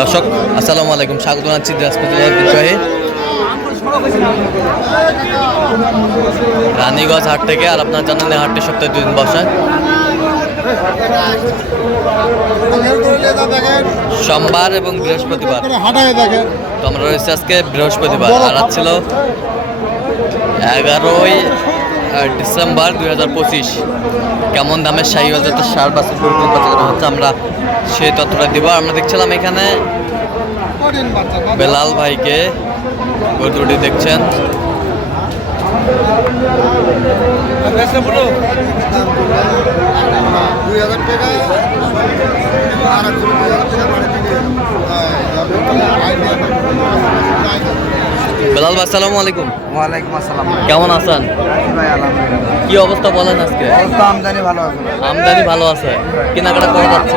দর্শক, আসসালামু আলাইকুম। স্বাগত জানাচ্ছি দিনাজপুর বিষয়ে রানীগঞ্জ হাট থেকে, আর আপনার জানেন হাটটি সপ্তাহে দুদিন বসায় সোমবার এবং বৃহস্পতিবার। তো আমরা রয়েছে আজকে বৃহস্পতিবার। আর আজ ছিল এগারোই ডিসেম্বর দুই হাজার পঁচিশ। কেমন দামের শাহী যাতে সার বাসের করা হচ্ছে আমরা সেই তথ্যটা দিব। আমরা দেখছিলাম এখানে বেলাল ভাইকে গরুটি দেখছেন। আর দুই হাজার টাকা বেলাল ভাই আসসালামু আলাইকুম। ওয়ালাইকুম আসসালাম। কেমন আছেন? ভাই আলহামদুলিল্লাহ। কি অবস্থা বলেন আজকে? অবস্থা আমদানি ভালো আছে আমদানি ভালো আছে। কেনাকাটা করা যাচ্ছে?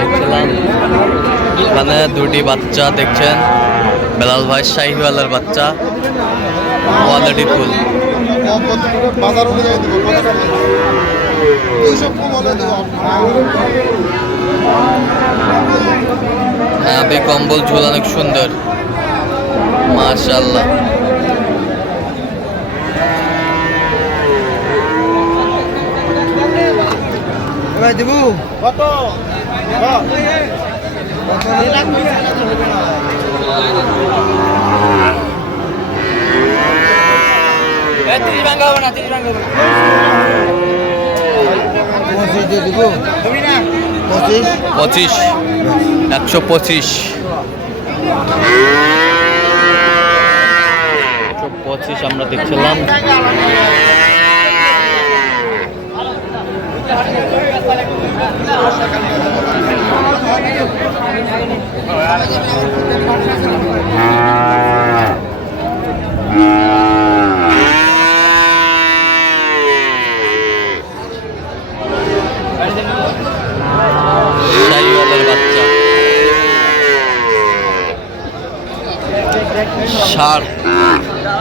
দেখছিলাম। এখানে দুটি বাচ্চা দেখছেন। বেলাল ভাই শাহিওয়ালার বাচ্চা। Quality full. বাজার অনুযায়ী নাবি কম্বল ঝোল অনেক সুন্দর। মাশাল্লাহ ভাই দেবু। কত? পঁচিশ দিয়ে দিব। পঁচিশ। পঁচিশ। একশো পঁচিশ। পঁচিশ আমরা দেখছিলাম। ষাট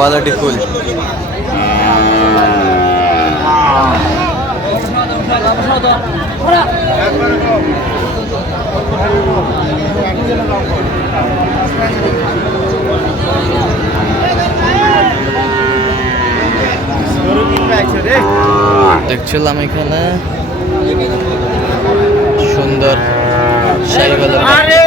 কোয়ালিটি ফুল দেখছিলাম এখানে সুন্দর শাহিওয়ালার বাচ্চা।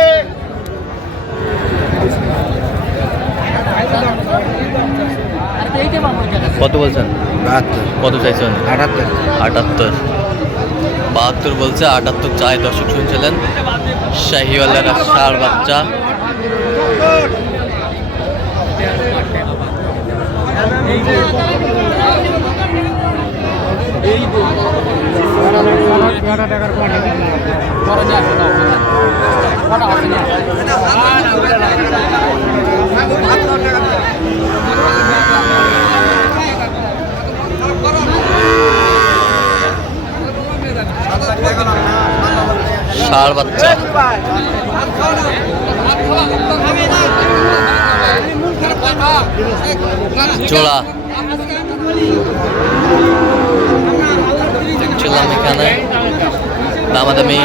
কত বলছেন? বাহাত্তর। কত চাইছেন? আটাত্তর। আটাত্তর। বাহাত্তর বলছে আটাত্তর চায় দর্শক শুনছিলেন। শাহিওয়ালারা সার বাচ্চা। ষাঁড় বাচ্চা। জোড়া দেখছিলাম এখানে। দামাদামি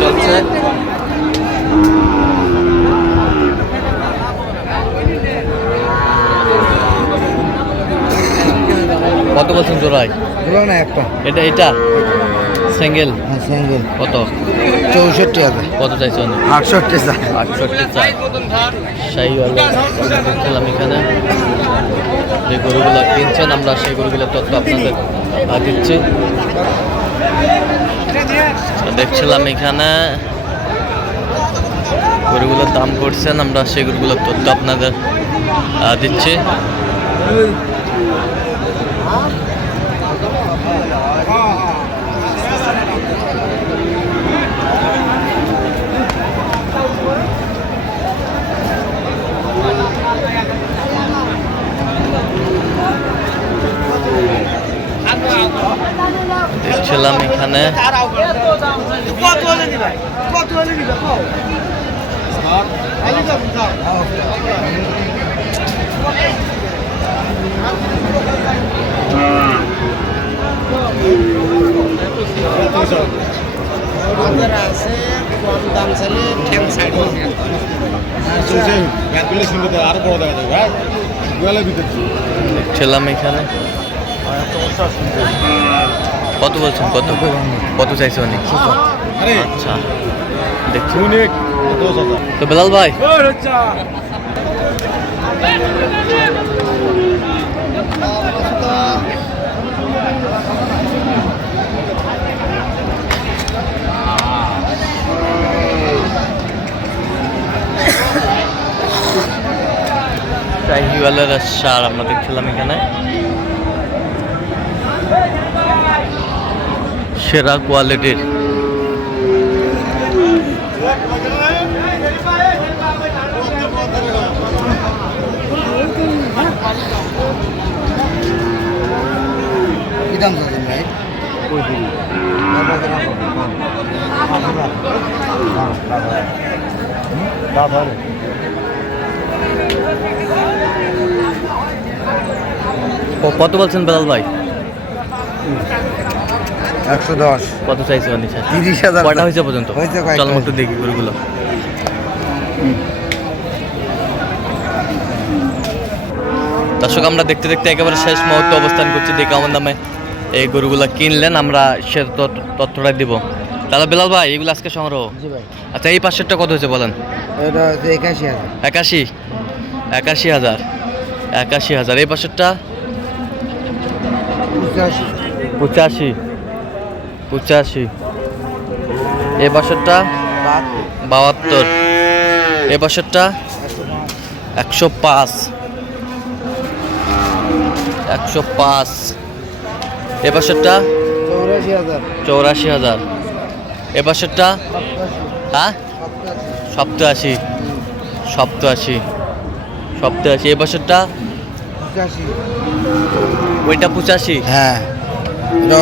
চলছে। কত বছর জোড়ায়? জোড়া না একটা। এটা এটা? সিঙ্গেল? হ্যাঁ সিঙ্গেল। কত? চৌষট্টি হাজার কত চাইছেন আটষট্টি স্যার আটষট্টি চাই। দেখছিলাম এখানে। যে গরুগুলো কিনছেন আমরা সেই গরুগুলোর তথ্য আপনাদের দিচ্ছি। দেখছিলাম এখানে। গরুগুলোর দাম করছেন আমরা সেই গরুগুলোর তথ্য আপনাদের দিচ্ছি দেখছিলাম এখানে আরও বড় দেখা যাবে হ্যাঁ গোয়ালের ভিতর দেখছিলাম এখানে কত বলছেন? কত? কত চাইছে উনি? আরে। আচ্ছা দেখছি। অনেক তো বেলাল ভাই। শাহিওয়ালের সার আমরা দেখছিলাম এখানে। সেরা কোয়ালিটির। কত বলছেন বেলাল ভাই? একশো দশ। কত চাইছে তিরিশ হাজার। হয়েছে পর্যন্ত? চল একটু দেখি গরুগুলো। দর্শক আমরা দেখতে দেখতে একেবারে শেষ মুহূর্তে অবস্থান করছি দেখে আমার নামে এই গরুগুলো কিনলেন আমরা সে তথ্য- তথ্যটা দিব। তাহলে বেলাল ভাই এগুলো আজকে সংগ্রহ? আচ্ছা এই পাশেরটা কত হয়েছে বলেন? একাশি হাজার। একাশি? একাশি হাজার। একাশি হাজার। এই পাশেরটা পঁচাশি। পঁচাশি। পঁচাশি। এ বছরটা? বাহাত্তর। এ বছরটা? একশো পাঁচ। একশো পাঁচ। এ বছরটা? চৌরাশি হাজার। এ বছরটা? হ্যাঁ? সপ্তাশি। সপ্তাশি। সপ্তাশি। এ বছরটা? ওইটা পঁচাশি? হ্যাঁ।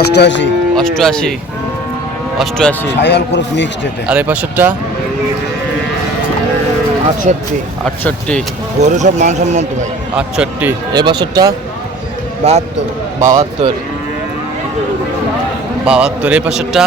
অষ্টআশি অষ্টআশি। অষ্টআশি। সায়াল করে মিক্সড এটা আর এ বছরটা আটষট্টি। আটষট্টি। গরু সব মান সম্মত ভাই। আটষট্টি। এ বছরটা বাহাত্তর। বাহাত্তর। বাহাত্তর। এই পাশেরটা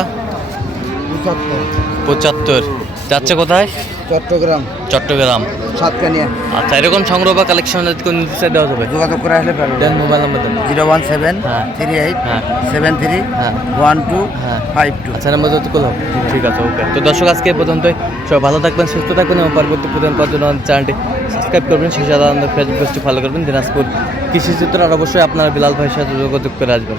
পঁচাত্তর। পঁচাত্তর। যাচ্ছে কোথায়? চট্টগ্রাম। চট্টগ্রাম। সাতকানিয়া। আচ্ছা এরকম সংগ্রহ বা কালেকশন কোন দিতে দেওয়া যাবে? যোগাযোগ করে আসলে পারবে দেন মোবাইল নাম্বার দেন। জিরো ওয়ান সেভেন হ্যাঁ। থ্রি এইট হ্যাঁ। সেভেন থ্রি হ্যাঁ। ওয়ান টু হ্যাঁ। Five two. আচ্ছা নাম্বার যত করলাম ঠিক আছে ওকে। তো দর্শক আজকে এ পর্যন্তই। সবাই ভালো থাকবেন সুস্থ থাকবেন এবং পরবর্তী প্রদান পাওয়ার জন্য আমাদের চ্যানেলটি সাবস্ক্রাইব করবেন। সেই সাথে আমাদের ফেসবুক পেজটি ফলো করবেন। দিনাজপুর কৃষি চিত্র আর অবশ্যই আপনারা বিলাল ভাইয়ের সাথে যোগাযোগ করে আসবেন।